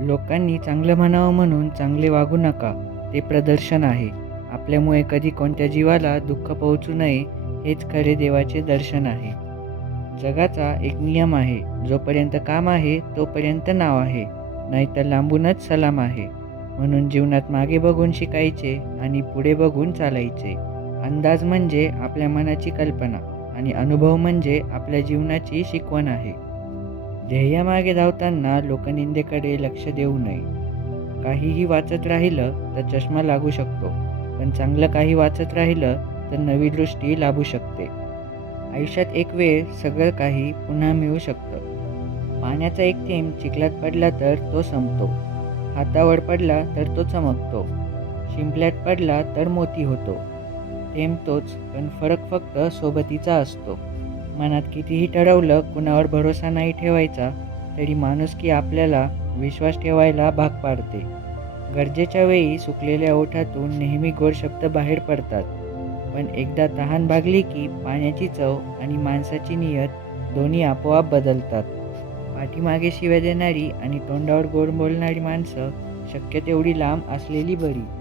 लोकांनी चांगलं म्हणावं म्हणून चांगले वागू नका. ते प्रदर्शन आहे. आपल्यामुळे कधी कोणत्या जीवाला दुःख पोहोचू नये हेच खरे देवाचे दर्शन आहे. जगाचा एक नियम आहे. जोपर्यंत काम आहे तोपर्यंत नाव आहे. नाहीतर लांबूनच सलाम आहे. म्हणून जीवनात मागे बघून शिकायचे आणि पुढे बघून चालायचे. अंदाज म्हणजे आपल्या मनाची कल्पना आणि अनुभव म्हणजे आपल्या जीवनाची शिकवण आहे. ध्येयामागे धावताना लोकनिंदेकडे लक्ष देऊ नये. काहीही वाचत राहिलं तर चष्मा लागू शकतो पण चांगलं काही वाचत राहिलं तर नवी दृष्टी लाभू शकते. आयुष्यात एक वेळ सगळं काही पुन्हा मिळू शकतं. पाण्याचा एक थेंब चिखलात पडला तर तो संपतो. हातावर पडला तर तो चमकतो. शिंपल्यात पडला तर मोती होतो. थेंब तोच पण फरक फक्त सोबतीचा असतो. मनात कितीही ठरवलं कुणावर भरोसा नाही ठेवायचा तरी माणुसकी आपल्याला विश्वास ठेवायला भाग पाडते. गरजेच्या वेळी सुकलेल्या ओठातून नेहमी गोड शब्द बाहेर पडतात. पण एकदा तहान भागली की पाण्याची चव आणि माणसाची नियत दोन्ही आपोआप बदलतात. पाठीमागे शिव्या देणारी आणि तोंडावर गोड बोलणारी माणसं शक्य तेवढी लांब असलेली बरी.